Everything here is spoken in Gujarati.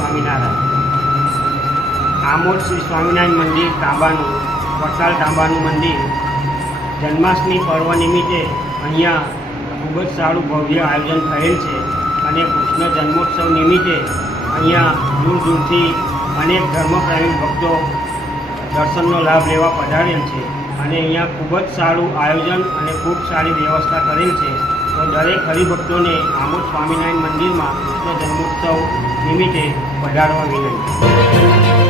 સ્વામિનારાયણ। આમોદ શ્રી સ્વામિનારાયણ મંદિર તાંબાનું વડતાલ તાંબાનું મંદિર જન્માષ્ટમી પર્વ નિમિત્તે અહીંયા ખૂબ જ સારું ભવ્ય આયોજન થયેલ છે અને કૃષ્ણ જન્મોત્સવ નિમિત્તે અહીંયા દૂર દૂરથી અનેક ધર્મપ્રેમી ભક્તો દર્શનનો લાભ લેવા પધારેલ છે અને અહીંયા ખૂબ જ સારું આયોજન અને ખૂબ સારી વ્યવસ્થા કરેલ છે। તો દરેક હરિભક્તોને આમોદ સ્વામિનારાયણ મંદિરમાં કૃષ્ણ જન્મોત્સવ નિમિત્તે પધારવા વિનંતી।